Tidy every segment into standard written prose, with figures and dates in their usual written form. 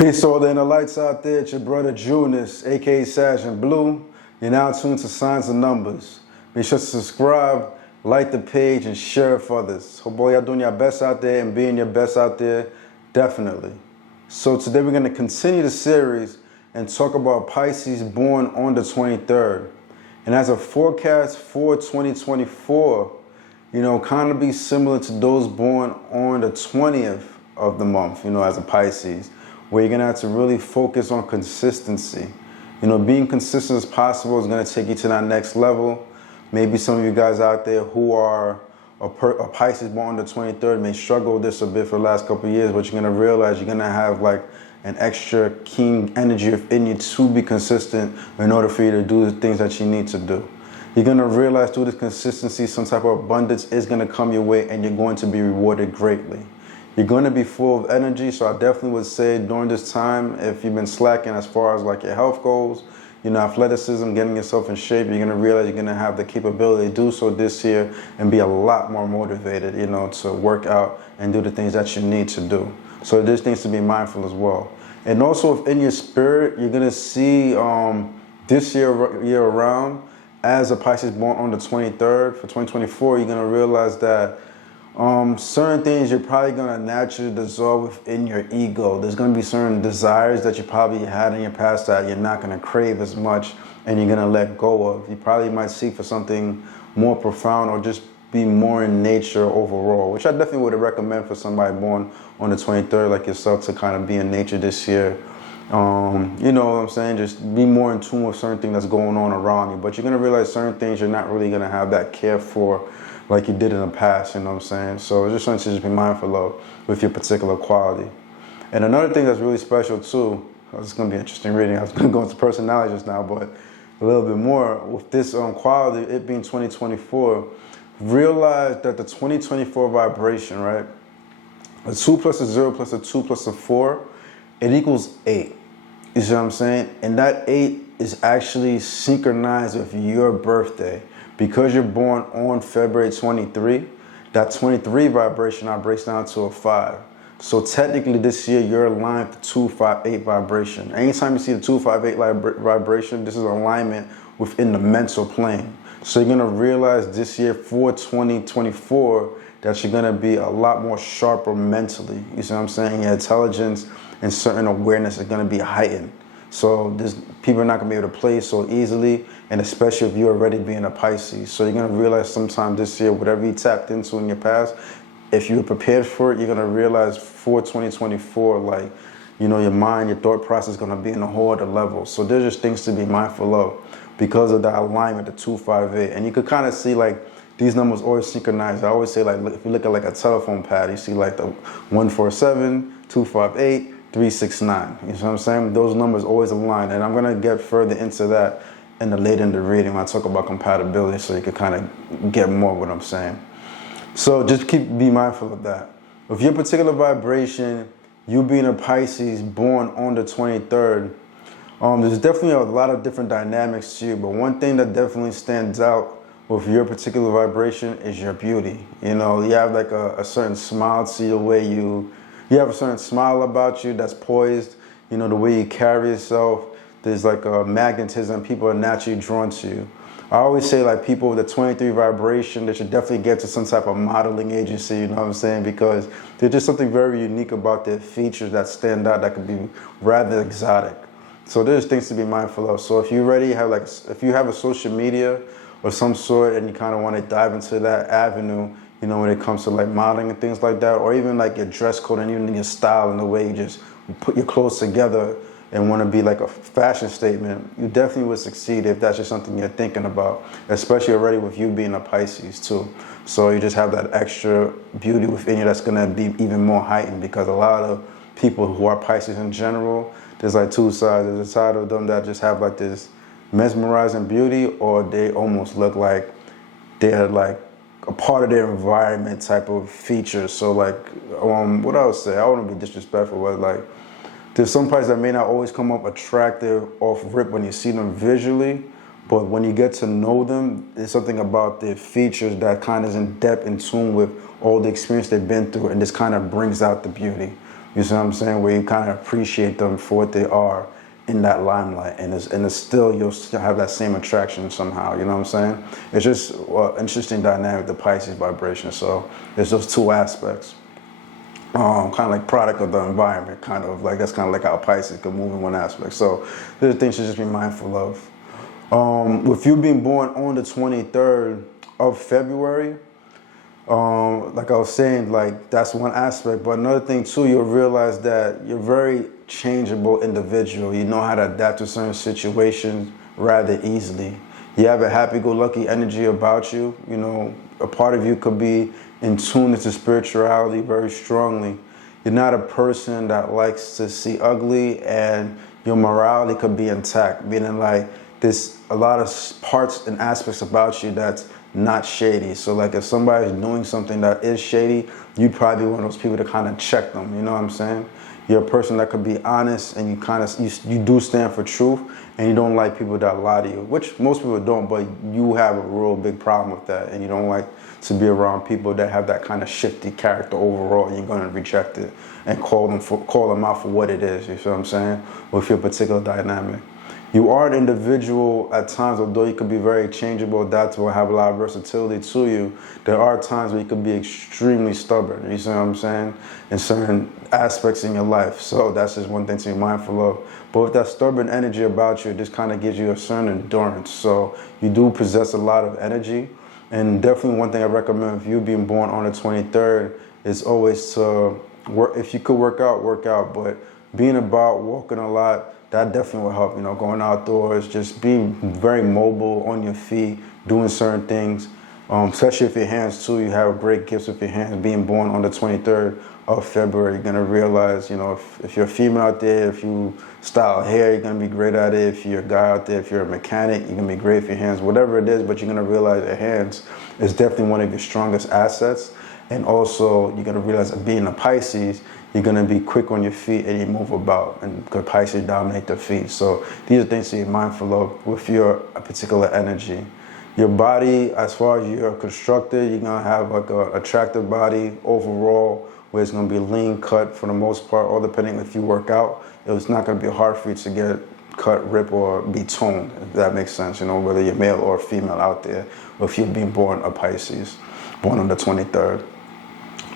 Peace to all the inner lights out there. It's your brother Junus, aka Sag and Blue. You're now tuned to Signs and Numbers. Make sure to subscribe, like the page, and share it for others. Hope all y'all doing your best out there and being your best out there, definitely. So today we're going to continue the series and talk about Pisces born on the 23rd. And as a forecast for 2024, kind of be similar to those born on the 20th of the month, as a Pisces, where you're going to have to really focus on consistency. Being consistent as possible is going to take you to that next level. Maybe some of you guys out there who are a Pisces born on the 23rd may struggle with this a bit for the last couple of years, but you're going to realize you're going to have like an extra keen energy within you to be consistent in order for you to do the things that you need to do. You're going to realize through this consistency, some type of abundance is going to come your way and you're going to be rewarded greatly. You're going to be full of energy, so I definitely would say during this time, if you've been slacking as far as like your health goals, athleticism, getting yourself in shape, you're going to realize you're going to have the capability to do so this year and be a lot more motivated, to work out and do the things that you need to do. So there's things to be mindful as well. And also within your spirit, you're going to see this year around, as a Pisces born on the 23rd, for 2024, you're going to realize that certain things you're probably going to naturally dissolve within your ego. There's going to be certain desires that you probably had in your past that you're not going to crave as much and you're going to let go of. You probably might seek for something more profound or just be more in nature overall, which I definitely would recommend for somebody born on the 23rd like yourself to kind of be in nature this year. You know what I'm saying? Just be more in tune with certain things that's going on around you. But you're going to realize certain things you're not really going to have that care for like you did in the past, you know what I'm saying? So it's just something to just be mindful of with your particular quality. And another thing that's really special too, it's going to be an interesting reading. I was going to go into personality just now, but a little bit more. With this quality, it being 2024, realize that the 2024 vibration, right? A 2 plus a 0 plus a 2 plus a 4, it equals 8. You see what I'm saying? And that 8 is actually synchronized with your birthday. Because you're born on February 23, that 23 vibration now breaks down to a 5. So technically this year you're aligned with the 258 vibration. Anytime you see the 258 vibration, this is alignment within the mental plane. So you're going to realize this year for 2024 that you're going to be a lot more sharper mentally. You see what I'm saying? Your intelligence and certain awareness is going to be heightened. So people are not going to be able to play so easily, and especially if you're already being a Pisces. So you're going to realize sometime this year, whatever you tapped into in your past, if you were prepared for it, you're going to realize for 2024, your mind, your thought process is going to be in a whole other level. So there's just things to be mindful of because of that alignment, the 258. And you could kind of see these numbers always synchronized. I always say if you look at a telephone pad, you see the 147, 258, 369. You know what I'm saying? Those numbers always align, and I'm gonna get further into that later in the reading when I talk about compatibility, so you can kind of get more of what I'm saying. So just be mindful of that. With your particular vibration, you being a Pisces born on the 23rd, there's definitely a lot of different dynamics to you, but one thing that definitely stands out with your particular vibration is your beauty. You have a certain smile to the way you have a certain smile about you that's poised, the way you carry yourself. There's a magnetism. People are naturally drawn to you. I always say people with the 23 vibration, they should definitely get to some type of modeling agency, you know what I'm saying? Because there's just something very unique about their features that stand out that could be rather exotic. So there's things to be mindful of. So if you already have if you have a social media of some sort and you kind of want to dive into that avenue, when it comes to modeling and things like that, or even your dress code and even your style and the way you just put your clothes together and want to be a fashion statement, you definitely would succeed if that's just something you're thinking about, especially already with you being a Pisces too. So you just have that extra beauty within you that's going to be even more heightened, because a lot of people who are Pisces in general, there's two sides. There's a side of them that just have this mesmerizing beauty, or they almost look like they're a part of their environment type of features. So what I would say, I don't want to be disrespectful, but there's some parts that may not always come up attractive off rip when you see them visually, but when you get to know them, there's something about their features that kind of is in depth, in tune with all the experience they've been through, and this kind of brings out the beauty. You see what I'm saying? Where you kind of appreciate them for what they are in that limelight, and it's still, you'll still have that same attraction somehow. You know what I'm saying? It's just interesting dynamic, the Pisces vibration. So there's those two aspects. Kind of like product of the environment, kind of like, that's kind of like how Pisces can move in one aspect. So there's things to just be mindful of. With you being born on the 23rd of February, like I was saying, like that's one aspect. But another thing too, you'll realize that you're a very changeable individual. You know how to adapt to certain situations rather easily. You have a happy-go-lucky energy about you. You know, a part of you could be in tune into spirituality very strongly. You're not a person that likes to see ugly, and your morality could be intact, meaning like there's a lot of parts and aspects about you that's not shady. So like if somebody's doing something that is shady, you'd probably be one of those people to kind of check them, you know what I'm saying? You're a person that could be honest, and you do stand for truth, and you don't like people that lie to you, which most people don't, but you have a real big problem with that, and you don't like to be around people that have that kind of shifty character overall, and you're going to reject it and call them out for what it is, you see what I'm saying, with your particular dynamic. You are an individual at times, although you could be very changeable, adaptable, have a lot of versatility to you. There are times where you could be extremely stubborn, you see what I'm saying, in certain aspects in your life. So that's just one thing to be mindful of. But with that stubborn energy about you, it just kind of gives you a certain endurance. So you do possess a lot of energy. And definitely one thing I recommend, if you being born on the 23rd, is always to work. If you could work out, but being about, walking a lot, that definitely will help, you know, going outdoors, just being very mobile on your feet, doing certain things, especially with your hands too. You have great gifts with your hands. Being born on the 23rd of February, you're gonna realize, you know, if you're a female out there, if you style hair, you're gonna be great at it. If you're a guy out there, if you're a mechanic, you're gonna be great with your hands, whatever it is, but you're gonna realize your hands is definitely one of your strongest assets. And also, you're gonna realize that being a Pisces, you're gonna be quick on your feet and you move about, and because Pisces dominate their feet. So these are things to be mindful of with your particular energy. Your body, as far as you're constructed, you're gonna have like an attractive body overall, where it's gonna be lean cut for the most part, or depending if you work out, it's not gonna be hard for you to get cut, rip, or be toned, if that makes sense, you know, whether you're male or female out there, or if you're being born a Pisces, born on the 23rd.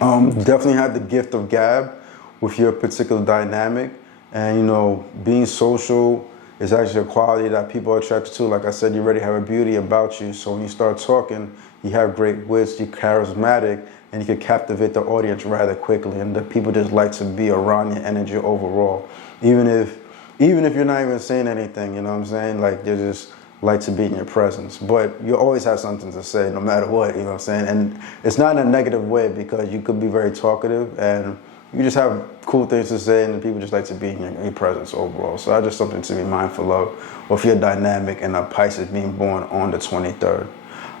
Definitely have the gift of gab with your particular dynamic, and you know, being social is actually a quality that people are attracted to. Like I said, you already have a beauty about you, so when you start talking, you have great wits, you're charismatic, and you can captivate the audience rather quickly, and the people just like to be around your energy overall, even if you're not even saying anything, you know what I'm saying, like they just like to be in your presence. But you always have something to say no matter what, you know what I'm saying, and it's not in a negative way, because you could be very talkative and you just have cool things to say, and people just like to be in your presence overall. So that's just something to be mindful of with your dynamic and a Pisces being born on the 23rd.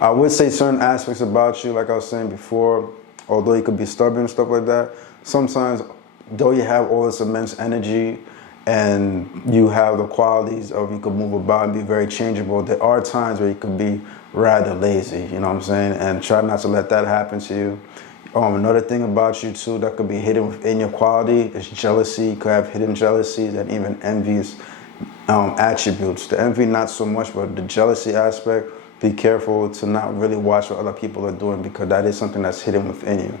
I would say certain aspects about you, like I was saying before, although you could be stubborn and stuff like that, sometimes, though you have all this immense energy and you have the qualities of you could move about and be very changeable, there are times where you could be rather lazy, you know what I'm saying, and try not to let that happen to you. Another thing about you too that could be hidden within your quality is jealousy. You could have hidden jealousies and even envious attributes. The envy not so much, but the jealousy aspect, be careful to not really watch what other people are doing, because that is something that's hidden within you.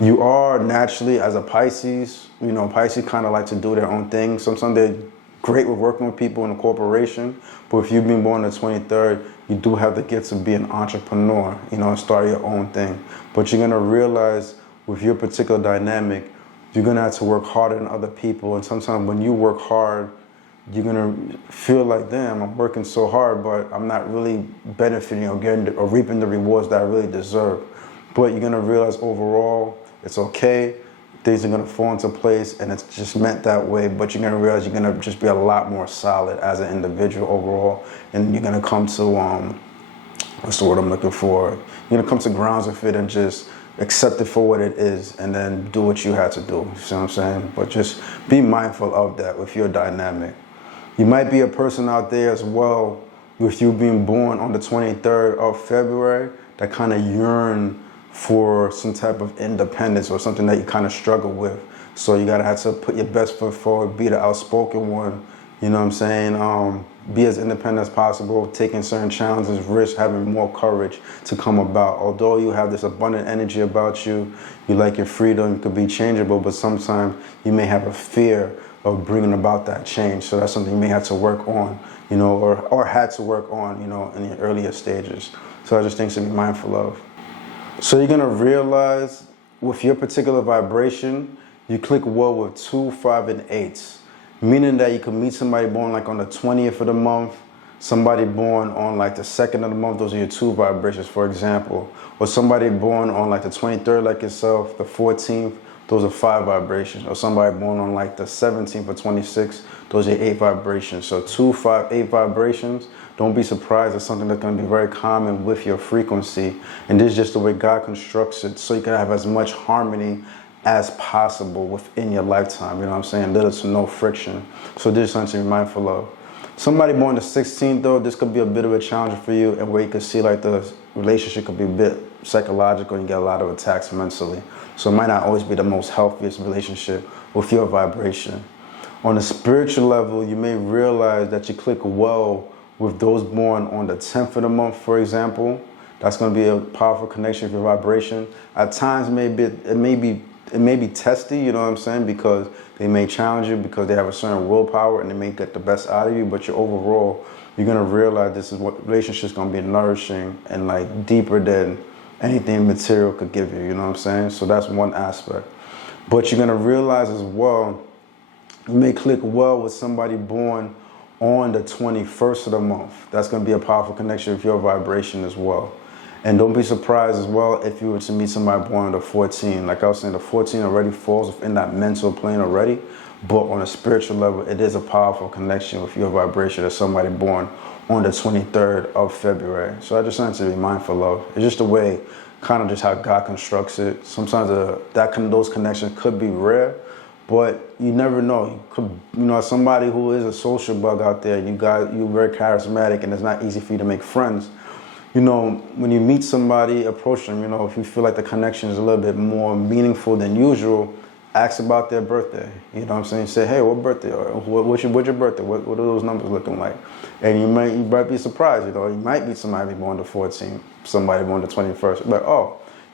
You are naturally, as a Pisces, you know, Pisces kind of like to do their own thing. Sometimes they're great with working with people in a corporation, but if you've been born on the 23rd, you do have the gift to be an entrepreneur, you know, and start your own thing. But you're gonna realize with your particular dynamic, you're gonna have to work harder than other people. And sometimes when you work hard, you're gonna feel like, damn, I'm working so hard, but I'm not really benefiting or getting or reaping the rewards that I really deserve. But you're gonna realize overall, it's okay. Things are gonna fall into place, and it's just meant that way. But you're gonna realize you're gonna just be a lot more solid as an individual overall, and you're gonna come to what's the word I'm looking for? You're gonna come to grounds of it and just accept it for what it is, and then do what you had to do. You see what I'm saying? But just be mindful of that with your dynamic. You might be a person out there as well, with you being born on the 23rd of February, that kind of yearn for some type of independence, or something that you kind of struggle with. So you gotta have to put your best foot forward, be the outspoken one, you know what I'm saying? Be as independent as possible, taking certain challenges, risks, having more courage to come about. Although you have this abundant energy about you, you like your freedom, you could be changeable, but sometimes you may have a fear of bringing about that change. So that's something you may have to work on, you know, or had to work on, you know, in the earlier stages. So I just think to be mindful of. So you're gonna realize with your particular vibration, you click well with 2, 5, and 8. Meaning that you can meet somebody born like on the 20th of the month, somebody born on like the 2nd of the month, those are your 2 vibrations, for example. Or somebody born on like the 23rd like yourself, the 14th, those are 5 vibrations. Or somebody born on like the 17th or 26th, those are 8 vibrations. So 2, 5, 8 vibrations. Don't be surprised, it's something that's going to be very common with your frequency. And this is just the way God constructs it, so you can have as much harmony as possible within your lifetime, you know what I'm saying? Little to no friction. So this is something to be mindful of. Somebody born the 16th though, this could be a bit of a challenge for you, and where you can see like the relationship could be a bit psychological and you get a lot of attacks mentally. So it might not always be the most healthiest relationship with your vibration. On a spiritual level, you may realize that you click well with those born on the 10th of the month, for example. That's going to be a powerful connection with your vibration. At times, it may be testy, you know what I'm saying, because they may challenge you because they have a certain willpower and they may get the best out of you, but overall, you're going to realize this is what relationship's going to be nourishing and like deeper than anything material could give you, you know what I'm saying? So that's one aspect. But you're going to realize as well, you may click well with somebody born on the 21st of the month. That's going to be a powerful connection with your vibration as well. And don't be surprised as well if you were to meet somebody born on the 14th. Like I was saying, the 14 already falls within that mental plane already. But on a spiritual level, it is a powerful connection with your vibration of somebody born on the 23rd of February. So I just wanted to be mindful of. It's just the way, kind of just how God constructs it. Sometimes those connections could be rare, but you never know. You could, somebody who is a social bug out there, you're very charismatic and it's not easy for you to make friends. When you meet somebody, approach them, if you feel like the connection is a little bit more meaningful than usual, ask about their birthday. You know what I'm saying? Say, hey, what birthday? Or what's your birthday? What are those numbers looking like? And you might be surprised, you might meet somebody born the 14th, somebody born the 21st. But,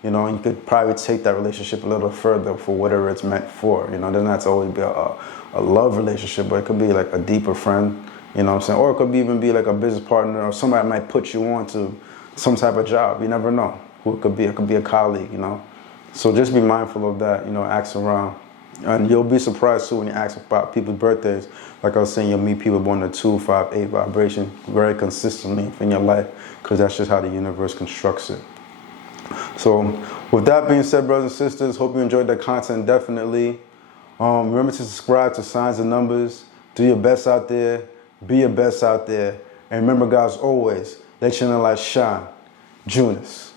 you could probably take that relationship a little further for whatever it's meant for. It doesn't have to always be a love relationship, but it could be like a deeper friend, you know what I'm saying? Or it could even be like a business partner, or somebody might put you on to some type of job. You never know who it could be. It could be a colleague, So just be mindful of that, ask around. And you'll be surprised too when you ask about people's birthdays. Like I was saying, you'll meet people born in the 2, 5, 8 vibration very consistently in your life, because that's just how the universe constructs it. So with that being said, brothers and sisters, hope you enjoyed that content definitely. Remember to subscribe to Signs and Numbers. Do your best out there. Be your best out there. And remember, guys, always, let your inner light shine. Junus.